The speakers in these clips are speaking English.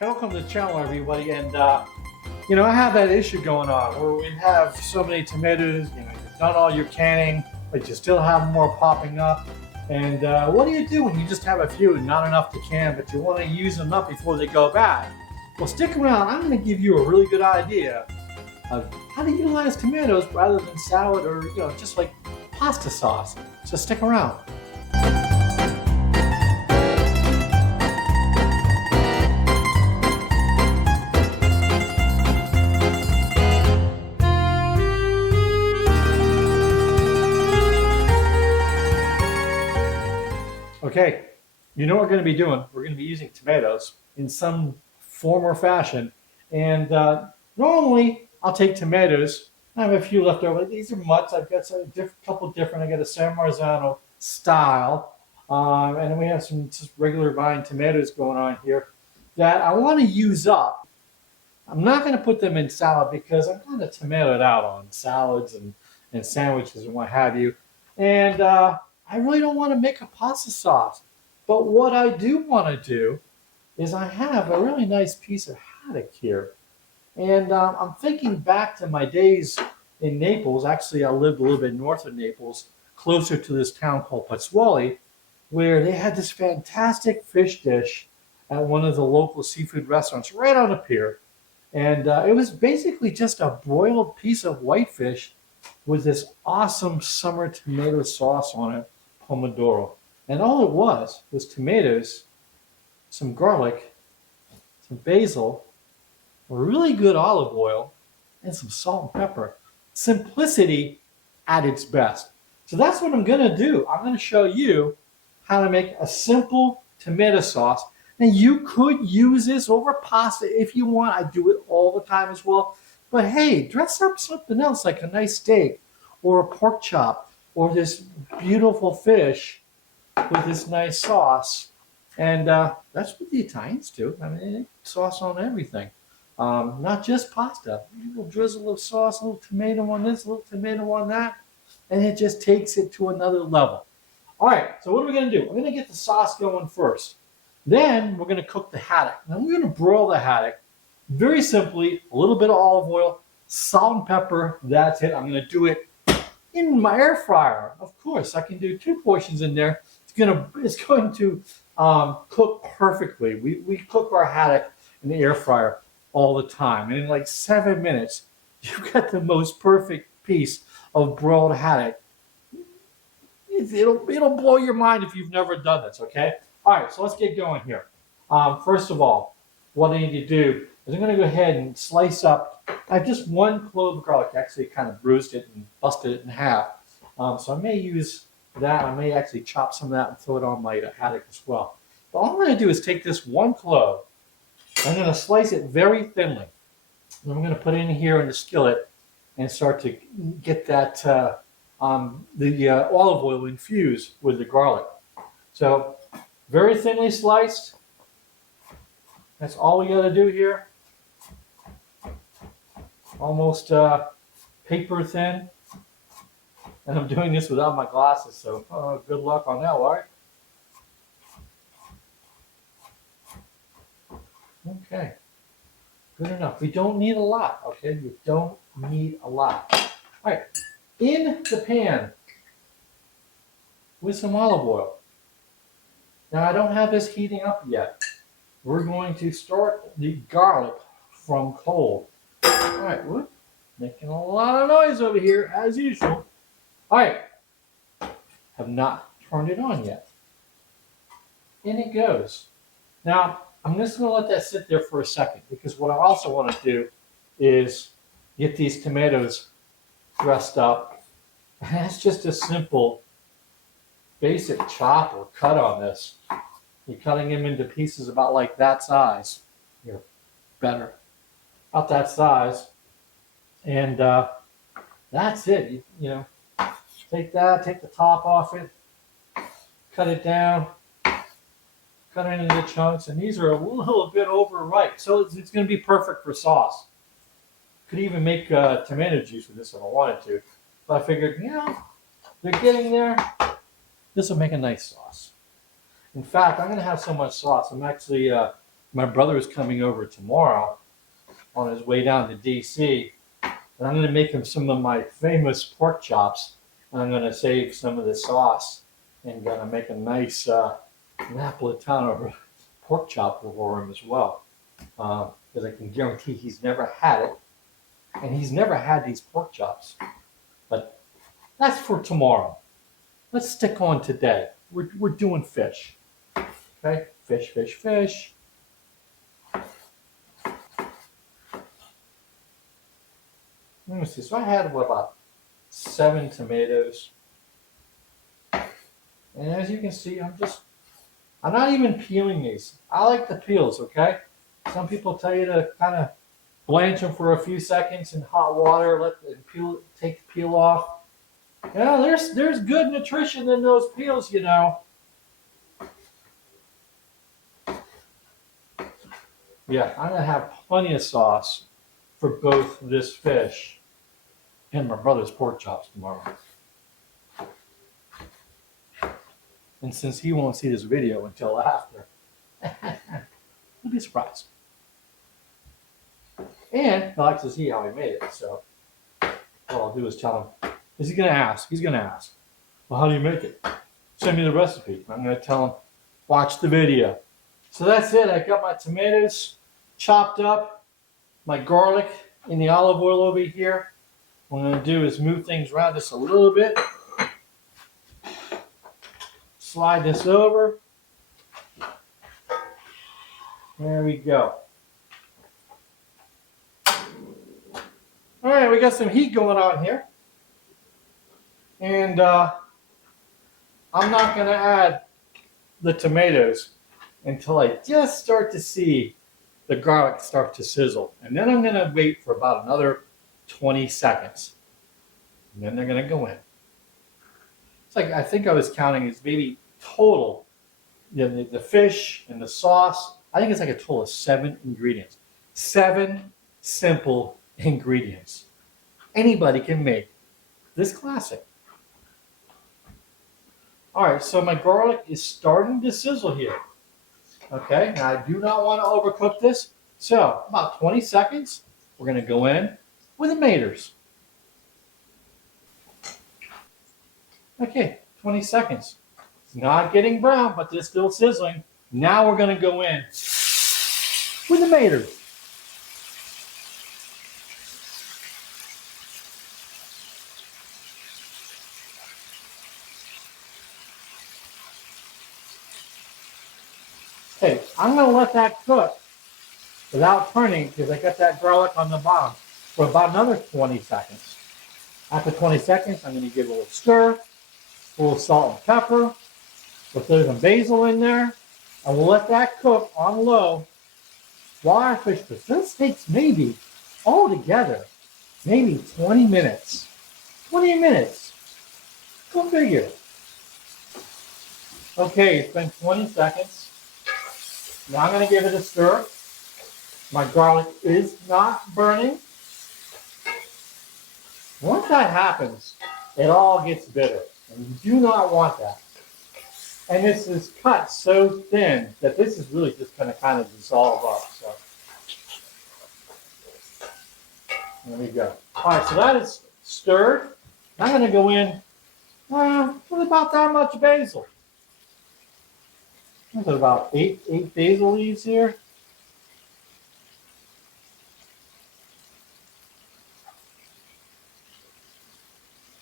Welcome to the channel, everybody. And I have that issue going on where we have so many tomatoes. You've done all your canning, but you still have more popping up. And what do you do when you just have a few, not enough to can, but you want to use them up before they go bad? Well, stick around. I'm going to give you a really good idea of how to utilize tomatoes rather than salad or just like pasta sauce. So stick around. Okay, you know what we're going to be doing. We're going to be using tomatoes in some form or fashion. And normally I'll take tomatoes. I have a few left over. These are mutts. I've got a couple different. I got a San Marzano style. And then we have some just regular vine tomatoes going on here that I want to use up. I'm not going to put them in salad because I'm kind of tomatoed out on salads and sandwiches and what have you. And I really don't want to make a pasta sauce. But what I do want to do is I have a really nice piece of haddock here. And I'm thinking back to my days in Naples. Actually, I lived a little bit north of Naples, closer to this town called Pozzuoli, where they had this fantastic fish dish at one of the local seafood restaurants right on the pier. And it was basically just a broiled piece of whitefish with this awesome summer tomato sauce on it, pomodoro. And all it was tomatoes, some garlic, some basil, really good olive oil, and some salt and pepper. Simplicity at its best. So that's what I'm going to do. I'm going to show you how to make a simple tomato sauce. And you could use this over pasta if you want. I do it all the time as well. But hey, dress up something else like a nice steak or a pork chop or this beautiful fish with this nice sauce. And that's what the Italians do. I mean, they sauce on everything. Not just pasta. A little drizzle of sauce, a little tomato on this, a little tomato on that. And it just takes it to another level. All right, so what are we going to do? We're going to get the sauce going first. Then we're going to cook the haddock. Now we're going to broil the haddock very simply, a little bit of olive oil, salt and pepper. That's it. I'm going to do it in my air fryer. Of course, I can do 2 portions in there. It's going to cook perfectly. We cook our haddock in the air fryer all the time. And in like 7 minutes, you've got the most perfect piece of broiled haddock. It'll blow your mind if you've never done this, okay? All right, so let's get going here. First of all, what I need to do is I'm going to go ahead and slice up. I have just 1 clove of garlic. Actually, kind of bruised it and busted it in half. So I may use that. I may actually chop some of that and throw it on my haddock as well. But all I'm going to do is take this 1 clove. I'm going to slice it very thinly. And I'm going to put it in here in the skillet and start to get that the olive oil infused with the garlic. So very thinly sliced. That's all we got to do here. Almost paper thin. And I'm doing this without my glasses, so good luck on that, all right? Okay, good enough. We don't need a lot, okay? You don't need a lot. All right, in the pan with some olive oil. Now, I don't have this heating up yet. We're going to start the garlic from cold. All right, whoop, making a lot of noise over here, as usual. All right, have not turned it on yet. In it goes. Now, I'm just going to let that sit there for a second because what I also want to do is get these tomatoes dressed up. And that's just a simple, basic chop or cut on this. You're cutting them into pieces about like that size. Here, better. About that size. And that's it. You know, take that, take the top off it, cut it down, cut it into chunks, and these are a little bit overripe. So it's going to be perfect for sauce. Could even make tomato juice with this if I wanted to. But I figured, they're getting there. This will make a nice sauce. In fact, I'm going to have so much sauce. I'm actually my brother is coming over tomorrow on his way down to DC, and I'm going to make him some of my famous pork chops. And I'm going to save some of the sauce and going to make a nice Napolitano pork chop for him as well. Because I can guarantee he's never had it, and he's never had these pork chops. But that's for tomorrow. Let's stick on today. We're doing fish. Okay, fish, fish, fish. Let me see. So I had about 7 tomatoes, and as you can see, I'm not even peeling these. I like the peels. Okay. Some people tell you to kind of blanch them for a few seconds in hot water, let it take the peel off. Yeah, there's good nutrition in those peels, you know. Yeah, I'm gonna have plenty of sauce for both this fish and my brother's pork chops tomorrow. And since he won't see this video until after, he'll be surprised. And he likes to see how he made it, so what I'll do is tell him. Is he gonna ask? He's gonna ask. Well, how do you make it? Send me the recipe. I'm gonna tell him, watch the video. So that's it. I got my tomatoes chopped up, my garlic in the olive oil over here. What I'm gonna do is move things around just a little bit. Slide this over. There we go. All right, we got some heat going on here. And I'm not going to add the tomatoes until I just start to see the garlic start to sizzle. And then I'm going to wait for about another 20 seconds. And then they're going to go in. It's like, I think I was counting, it's maybe total, the fish and the sauce, I think it's like a total of 7 ingredients. 7 simple ingredients. Anybody can make this classic. All right, so my garlic is starting to sizzle here. Okay, now I do not want to overcook this. So about 20 seconds, we're going to go in with the tomatoes. Okay, 20 seconds. It's not getting brown, but it's still sizzling. Now we're going to go in with the tomatoes. Okay, I'm going to let that cook without turning because I got that garlic on the bottom for about another 20 seconds. After 20 seconds, I'm going to give it a little stir, a little salt and pepper. We'll throw some basil in there, and we'll let that cook on low while our fish cooks. This takes maybe, altogether, maybe 20 minutes. 20 minutes. Go figure. Okay, it's been 20 seconds. Now I'm going to give it a stir. My garlic is not burning. Once that happens, it all gets bitter. And you do not want that. And this is cut so thin that this is really just going to kind of dissolve up. So there we go. All right, so that is stirred. I'm going to go in with about that much basil. There's about eight basil leaves here.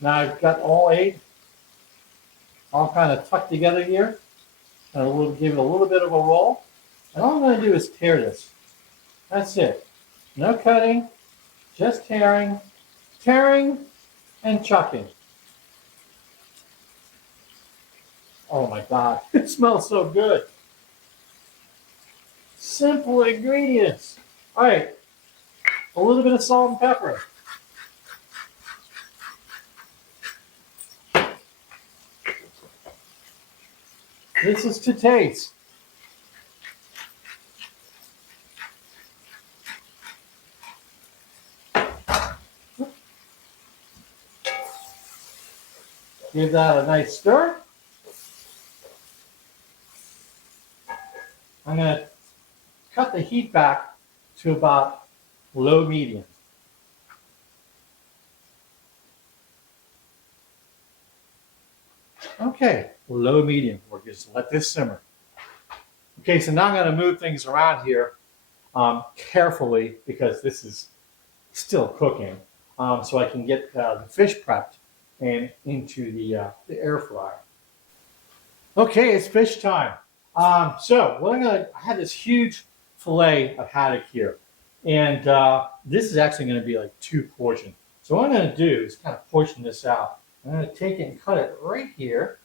Now I've got all 8 all kind of tucked together here. And we'll give it a little bit of a roll. And all I'm going to do is tear this. That's it. No cutting, just tearing, and chucking. Oh my God, it smells so good. Simple ingredients. All right, a little bit of salt and pepper. This is to taste. Give that a nice stir. I'm going to the heat back to about low medium. Okay, low medium. We're just let this simmer. Okay, so now I'm going to move things around here carefully because this is still cooking, so I can get the fish prepped and into the air fryer. Okay, it's fish time. So what I had this huge fillet of haddock here, and this is actually going to be like 2 portions. So what I'm going to do is kind of portion this out. I'm going to take it and cut it right here.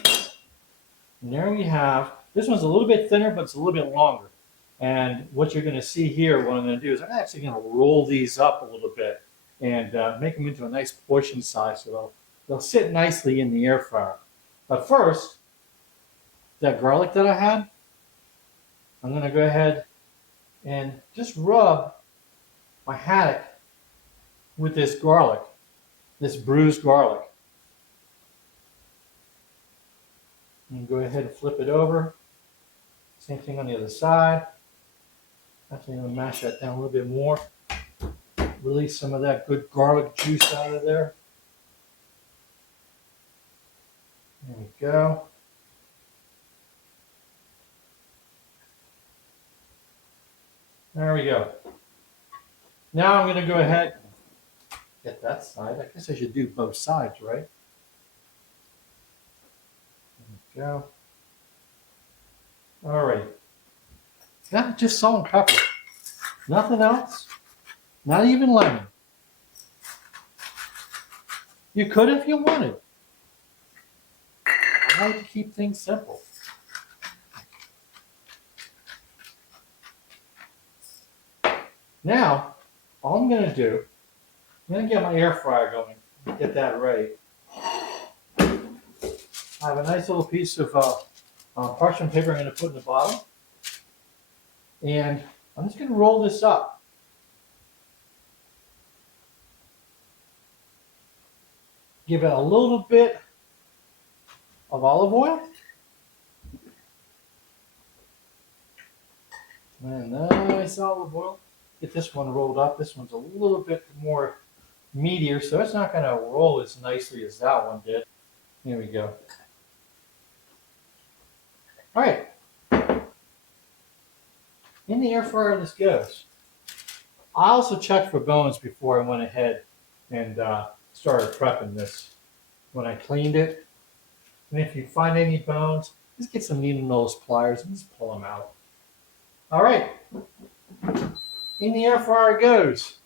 And there we have, this one's a little bit thinner, but it's a little bit longer. And what you're going to see here, what I'm going to do is I'm actually going to roll these up a little bit and make them into a nice portion size so they'll sit nicely in the air fryer. But first, that garlic that I had, I'm going to go ahead and just rub my haddock with this garlic, this bruised garlic. And go ahead and flip it over. Same thing on the other side. Actually, I'm going to mash that down a little bit more. Release some of that good garlic juice out of there. There we go. There we go. Now I'm going to go ahead and get that side. I guess I should do both sides, right? There we go. All right. Yeah, just salt and pepper. Nothing else. Not even lemon. You could if you wanted. I like to keep things simple. Now, all I'm going to do, I'm going to get my air fryer going, get that ready. I have a nice little piece of parchment paper I'm going to put in the bottom. And I'm just going to roll this up. Give it a little bit of olive oil. And nice olive oil. Get this one rolled up. This one's a little bit more meatier, so it's not going to roll as nicely as that one did. Here we go. All right. In the air fryer this goes. I also checked for bones before I went ahead and started prepping this. When I cleaned it, and if you find any bones, just get some needle nose pliers and just pull them out. All right. In the air fryer goes.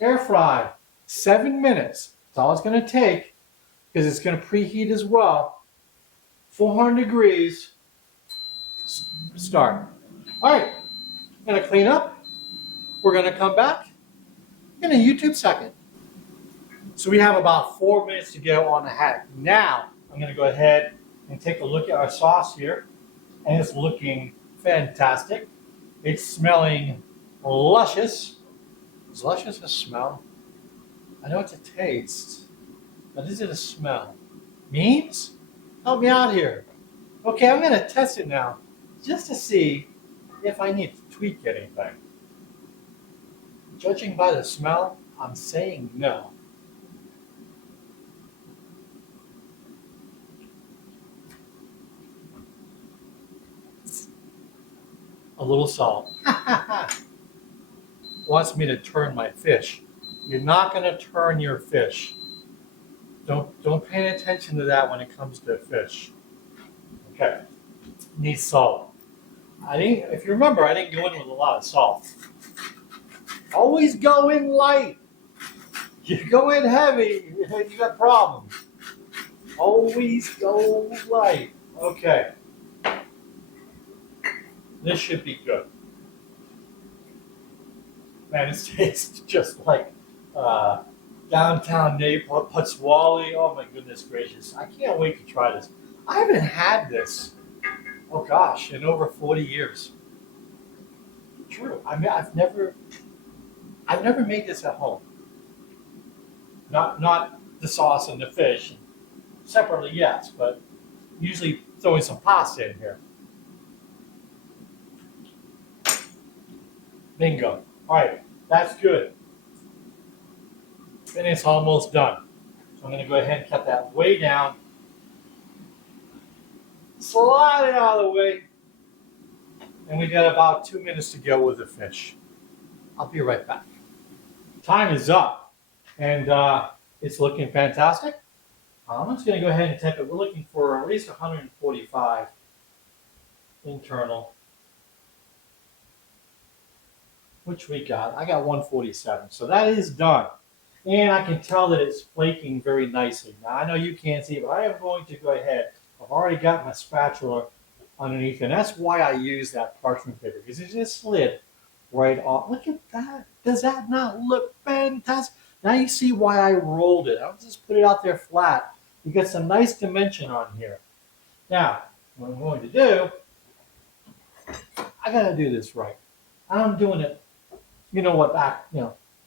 Air fry, 7 minutes. That's all it's going to take because it's going to preheat as well. 400 degrees. Start. All right. I'm going to clean up. We're going to come back in a YouTube second. So we have about 4 minutes to go on the haddock. Now I'm going to go ahead and take a look at our sauce here. And it's looking fantastic. It's smelling luscious. Is luscious a smell? I know it's a taste. But is it a smell? Means? Help me out here. Okay, I'm going to test it now just to see if I need to tweak anything. Judging by the smell, I'm saying no. A little salt. Wants me to turn my fish. You're not going to turn your fish. Don't pay attention to that when it comes to fish. Okay. Needs salt. If you remember, I didn't go in with a lot of salt. Always go in light. You go in heavy, you got problems. Always go light. Okay. This should be good. Man, this tastes just like downtown Naples, Putswally. Oh my goodness gracious. I can't wait to try this. I haven't had this, oh gosh, in over 40 years. True. I mean, I've never made this at home. Not the sauce and the fish. Separately, yes, but usually throwing some pasta in here. Bingo. All right, that's good. And it's almost done. So I'm going to go ahead and cut that way down. Slide it out of the way. And we got about 2 minutes to go with the fish. I'll be right back. Time is up. And it's looking fantastic. I'm just going to go ahead and temp it. We're looking for at least 145 internal. Which we got. I got 147. So that is done. And I can tell that it's flaking very nicely. Now, I know you can't see it, but I am going to go ahead. I've already got my spatula underneath, and that's why I use that parchment paper, because it just slid right off. Look at that. Does that not look fantastic? Now you see why I rolled it. I'll just put it out there flat. You get some nice dimension on here. Now, what I'm going to do, I got to do this right. I'm doing it, you know what,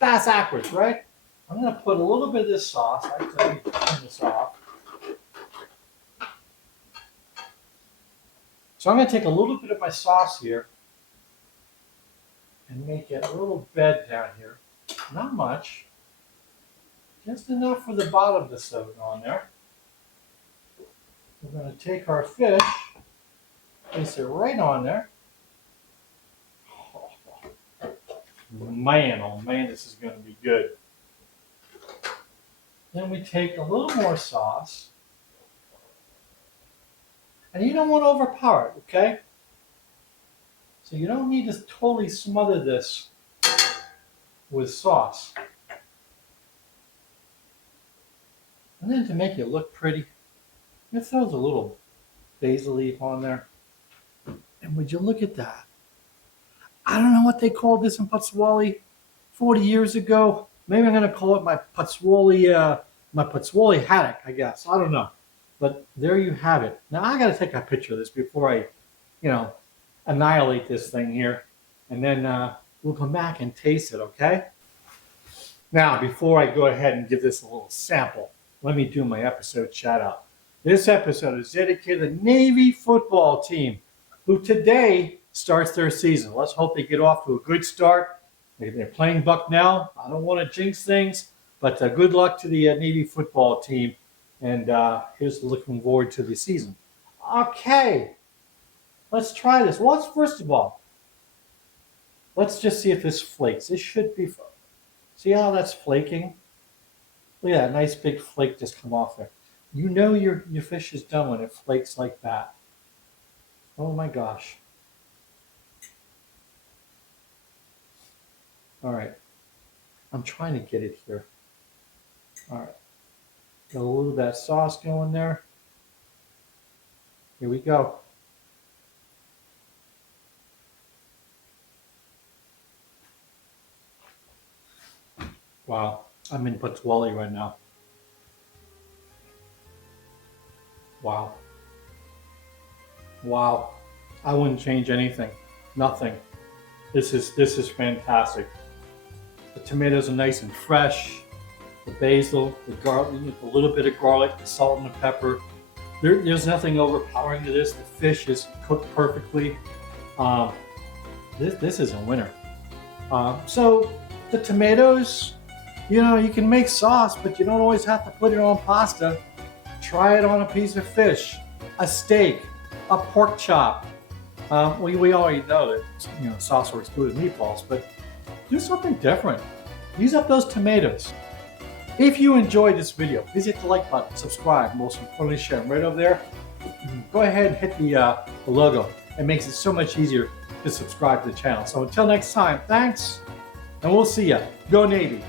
fast backwards, right? I'm going to put a little bit of this sauce. I turn this off. So I'm going to take a little bit of my sauce here and make it a little bed down here. Not much. Just enough for the bottom to soak on there. We're going to take our fish, place it right on there. Man, oh man, this is going to be good. Then we take a little more sauce. And you don't want to overpower it, okay? So you don't need to totally smother this with sauce. And then to make it look pretty, it throws a little basil leaf on there. And would you look at that? I don't know what they called this in Putswali 40 years ago. Maybe I'm going to call it my Putswali haddock, I guess. I don't know. But there you have it. Now I got to take a picture of this before I, annihilate this thing here. And then we'll come back and taste it, okay? Now, before I go ahead and give this a little sample, let me do my episode shout out. This episode is dedicated to the Navy football team, who today starts their season. Let's hope they get off to a good start. They're playing Bucknell. I don't want to jinx things, but good luck to the Navy football team. And here's looking forward to the season. Okay, let's try this. Well, first of all, let's just see if this flakes. This should be. See how that's flaking? Look at that nice big flake just come off there. You know your fish is done when it flakes like that. Oh my gosh. All right. I'm trying to get it here. All right. Got a little of that sauce going there. Here we go. Wow. I'm in Putswali right now. Wow. Wow. I wouldn't change anything. Nothing. This is fantastic. The tomatoes are nice and fresh. The basil, the garlic, a little bit of garlic, the salt and the pepper. There's nothing overpowering to this. The fish is cooked perfectly. This is a winner. So the tomatoes, you can make sauce, but you don't always have to put it on pasta. Try it on a piece of fish, a steak, a pork chop. We already know that sauce works good with meatballs, but do something different. Use up those tomatoes. If you enjoyed this video, please hit the like button, subscribe, most importantly share them right over there. Go ahead and hit the logo. It makes it so much easier to subscribe to the channel. So until next time, thanks, and we'll see ya. Go Navy!